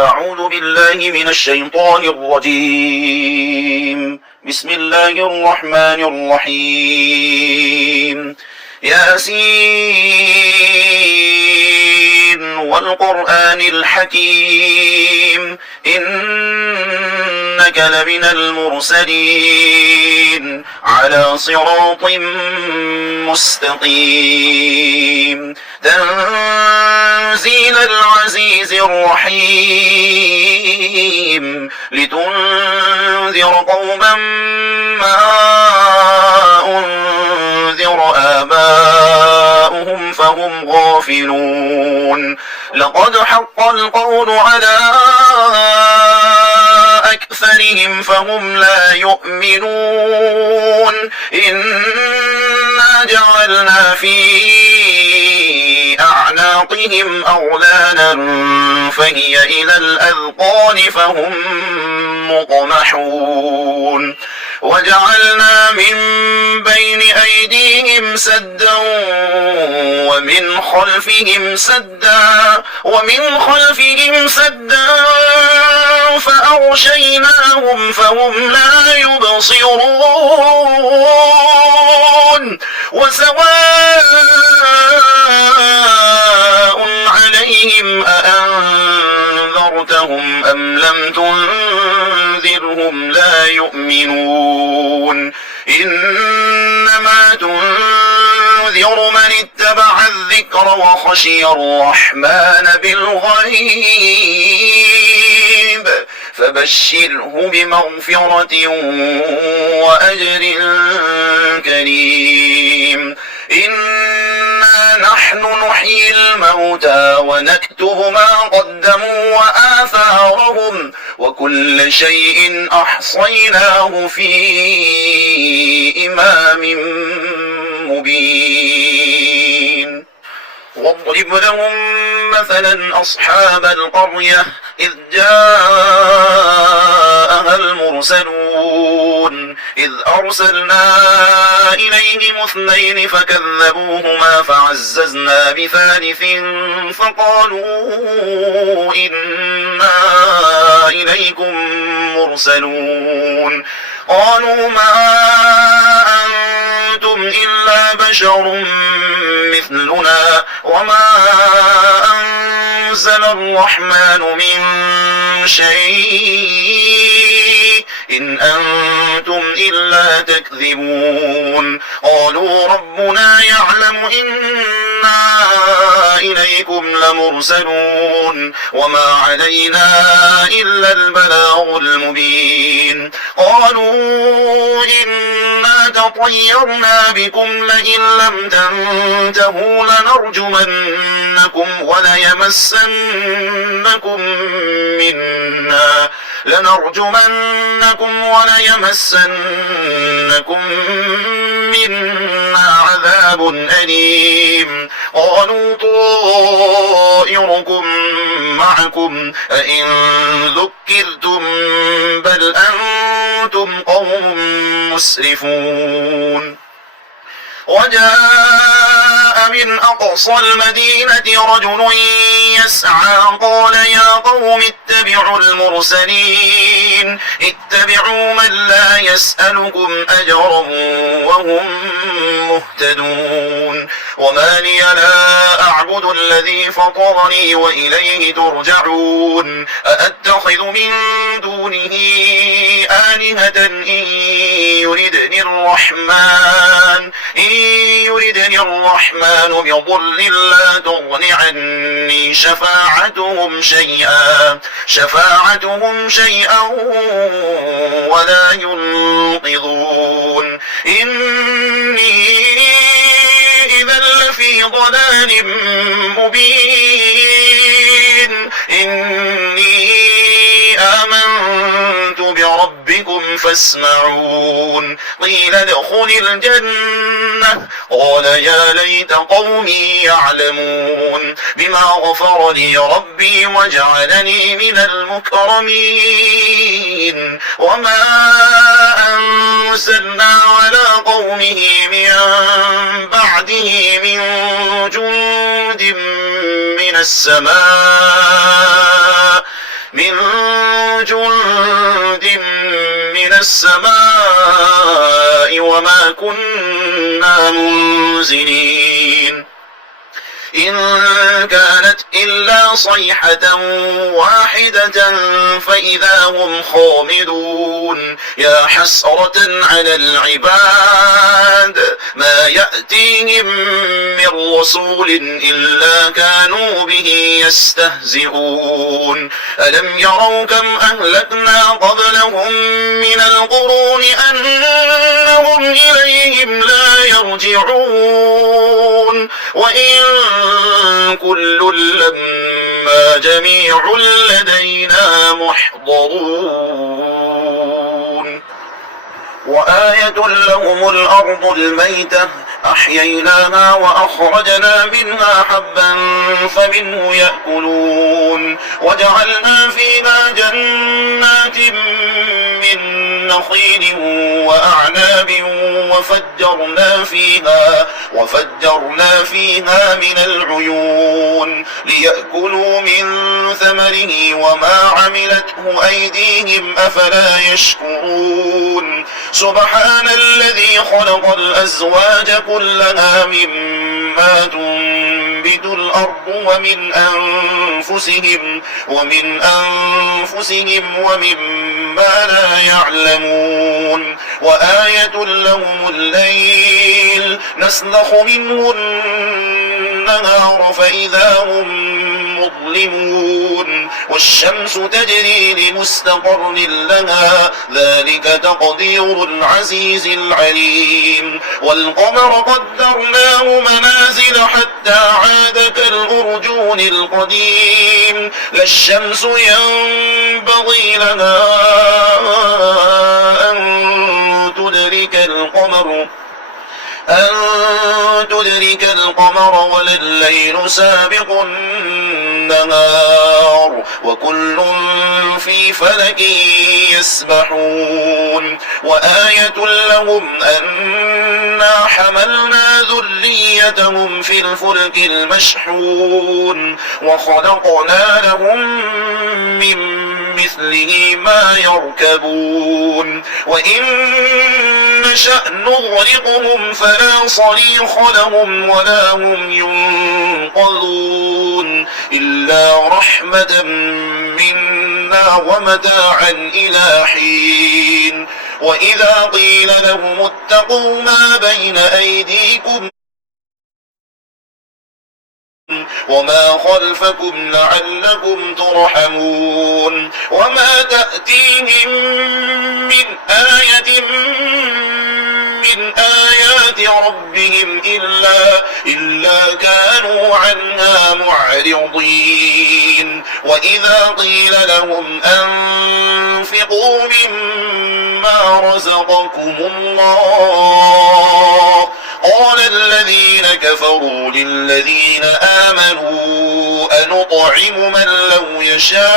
أعوذ بالله من الشيطان الرجيم. بسم الله الرحمن الرحيم. ياسين والقرآن الحكيم إنك لمن المرسلين على صراط مستقيم تنزيل العزيز الرحيم لتنذر قوما ما أنذر آباؤهم فهم غافلون لقد حق القول على أكثرهم فهم لا يؤمنون إنا جعلنا في أعناقهم أغلالا فهي إلى الأذقان فهم مقمحون وجعلنا من بين أيديهم سدا ومن خلفهم سدا فأغشيناهم فهم لا يبصرون وسواء عليهم أأنذرتهم أم لم تنذرهم لا يؤمنون إنما تنذر من اتبع الذكر وخشي الرحمن بالغيب فبشره بمغفرة وأجر كريم إنا نحن نحيي الموتى ونكتب ما قدموا وآثارهم وكل شيء أحصيناه في إمام مبين واضرب لهم مثلا أصحاب القرية إذ جاءها المرسلون إذ أرسلنا إليهم اثنين فكذبوهما فعززنا بثالث فقالوا إنا إليكم مرسلون قالوا ما أنتم إلا بشر مثلنا وما أنزل الرحمن من شيء إن أنتم إلا تكذبون قالوا ربنا يعلم إنا إليكم لمرسلون وما علينا إلا البلاغ المبين قالوا إنا تطيرنا بكم لئن لم تنتهوا لنرجمنكم منا عذاب أليم قالوا طائركم معكم أئن ذكرتم بل أنتم قوم مسرفون وجاء من أقصى المدينة رجل يسعى قال يا قوم اتبعوا المرسلين اتبعوا من لا يسألكم أجرا وهم مهتدون وما لي لا أعبد الذي فطرني وإليه ترجعون أأتخذ من دونه آلهة إن يردني الرحمن بضر لا تغن عني شفاعتهم شيئا ولا ينقذون إني إذا لفي ضلال مبين إني آمنت بربكم فاسمعون قيل ادخل الجنة قال يا ليت قومي يعلمون بما غفر لي ربي وجعلني من المكرمين وما أنزلنا على قومه من بعده من جند من السماء وما كنا منزلين إن كانت إلا صيحة واحدة فإذا هم خامدون يا حسرة على العباد ما يأتيهم من رسول إلا كانوا به يستهزئون ألم يروا كم أهلكنا قبلهم من القرون أنهم إليهم لا يرجعون وإن كل لما جميع لدينا محضرون وآية لهم الأرض الميتة أحييناها وأخرجنا منها حبا فمنه يأكلون وجعلنا فيها جنات من نخيل وأعناب وفجرنا فيها من العيون ليأكلوا من ثمره وما عملته أيديهم أفلا يشكرون سبحان الذي خلق الأزواج كلها مما تنبت الأرض ومن أنفسهم ومما لا يعلمون وآية لهم الليل نسلخ منه النهار فإذا هم مظلمون والشمس تجري لمستقر لها ذلك تقدير العزيز العليم والقمر قدرناه منازل حتى عاد كالأرجون القديم لا الشمس ينبغي لها أن تدرك القمر ولا الليل سابق النهار وكل في فلك يسبحون وآية لهم أنا حملنا ذريتهم في الفلك المشحون وخلقنا لهم من مثله ما يركبون وإن نشأ نغرقهم فلا صريخ لهم ولا هم ينقذون إلا رحمة منا ومتاعا إلى حين وإذا قيل لهم اتقوا ما بين أيديكم وما خلفكم لعلكم ترحمون وما تأتيهم من آية من آيات ربهم إلا كانوا عنها معرضين وإذا قيل لهم أنفقوا مما رزقكم الله قال الذين كفروا للذين آمنوا أنطعم من لو يشاء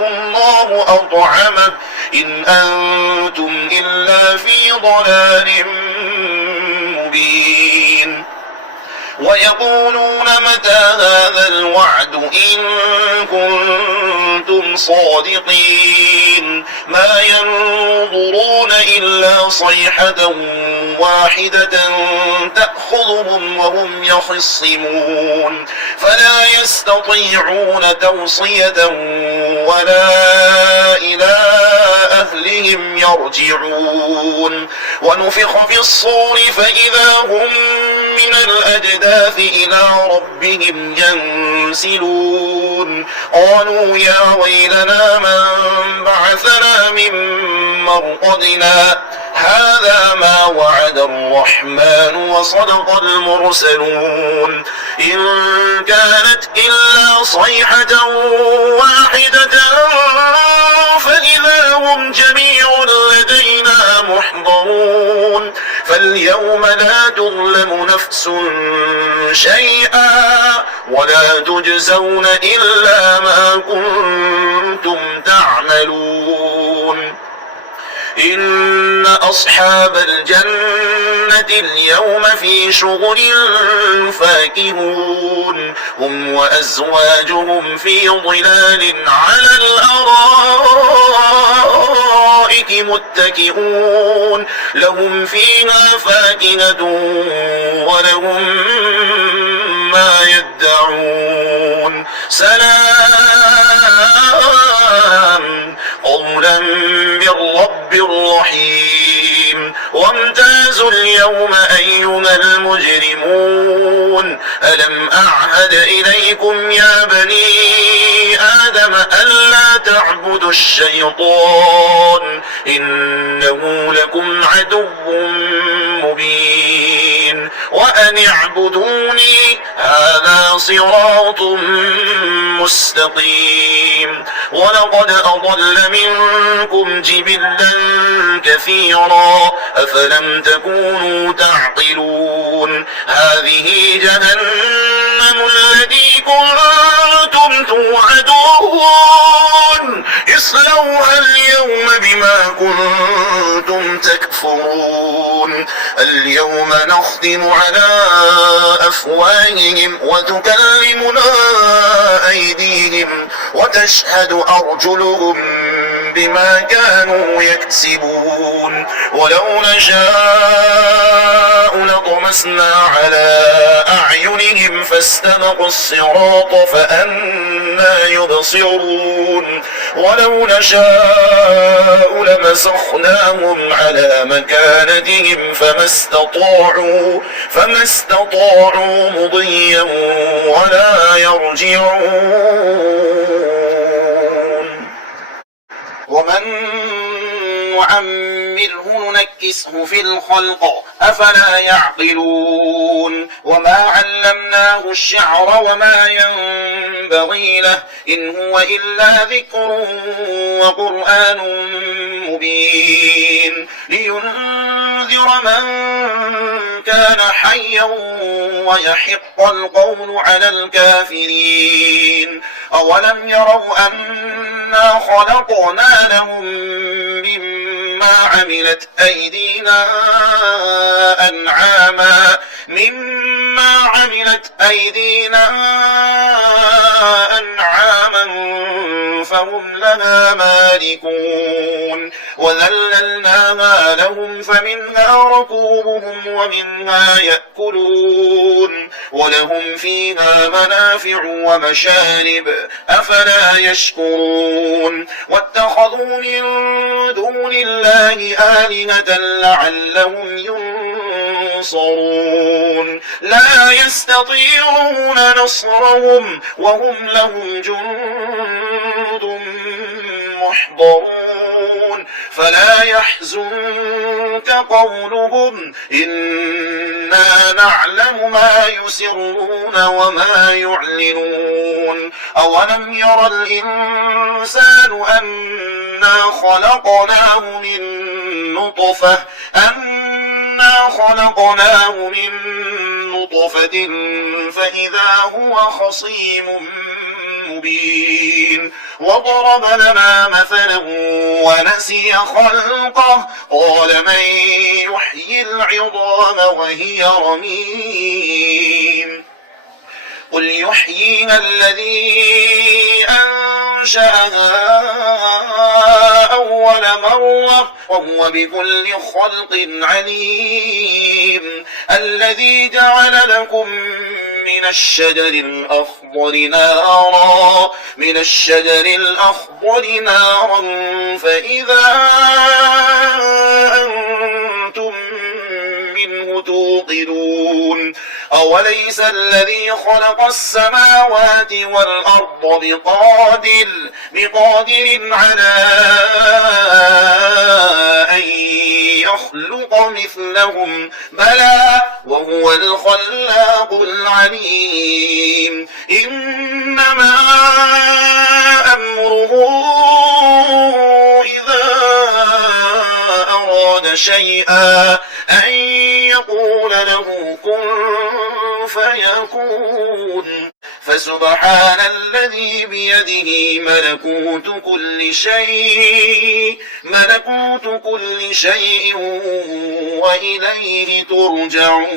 الله أطعمه إن أنتم إلا في ضلال مبين ويقولون متى هذا الوعد إن كنتم صادقين ما ينظرون إلا صيحة واحدة تأخذهم وهم يخصمون فلا يستطيعون توصية ولا إلى أهلهم يرجعون ونفخ في الصور فإذا هم من الأجداث إلى ربهم ينسلون قالوا يا ويلنا من بعثنا من مرقدنا هذا ما وعد الرحمن وصدق المرسلون إن كانت إلا صيحة واحدة فإذا هم جميع لدينا محضرون فاليوم لا تظلم نفس شيئا ولا تجزون إلا ما كنتم تعملون إن أصحاب الجنة اليوم في شغل فاكهون هم وأزواجهم في ظلال على الأرائك الأرائك متكئون لهم فيها فاكهة ولهم ما يدعون سلام قولا من رب رحيم وامتازوا اليوم أيها المجرمون ألم أعهد إليكم يا بني آدم ألا تعبدوا الشيطان إنه لكم عدو مبين وأن اعبدوني هذا صراط مستقيم ولقد أضل منكم جبلا كثيرا أفلم تكونوا تعقلون هذه جهنم التي كنتم توعدون اصلوها اليوم بما كنتم تكفرون اليوم نختم على أفواههم وتكلمنا أيديهم وتشهد أرجلهم بما كانوا يكسبون ولو نشاء لطمسنا على أعينهم فاستبقوا الصراط فأنى يبصرون ولو نشاء لمسخناهم على مكانتهم فما استطاعوا مضيا ولا يرجعون ومن نعمره ننكسه في الخلق أفلا يعقلون وما علمناه الشعر وما ينبغي له إن هو إلا ذكر وقرآن مبين لينذر من كان حيا ويحق القول على الكافرين أولم يروا أنا خلقنا لهم مما عملت أيدينا أنعاما فهم لها مالكون وذللناها لهم فمنها ركوبهم ومنها يأكلون ولهم فيها منافع ومشارب أفلا يشكرون واتخذوا من دون الله آلهة لعلهم ينصرون لا يستطيعون نصرهم وهم لهم جند محضرون فلا يحزنك قولهم إنا نعلم ما يسرون وما يعلنون أولم ير الإنسان أنا خلقناه من نطفة فإذا هو خصيم مبين وضرب لنا مثلا ونسي خلقه قال من يحيي العظام وهي رميم قل يحييها الذي أنشأها أول مرة وهو بكل خلق عليم الذي جعل لكم من الشجر الأخضر نارا فإذا أنتم منه توقدون أوليس الذي خلق السماوات والأرض بقادر على أن يخلق مثلهم بلى وهو الخلاق العليم إنما أمره إذا أراد شيئا أن يقول له كن فيكون فسبحان الذي بيده ملكوت كل شيء وإليه ترجعون.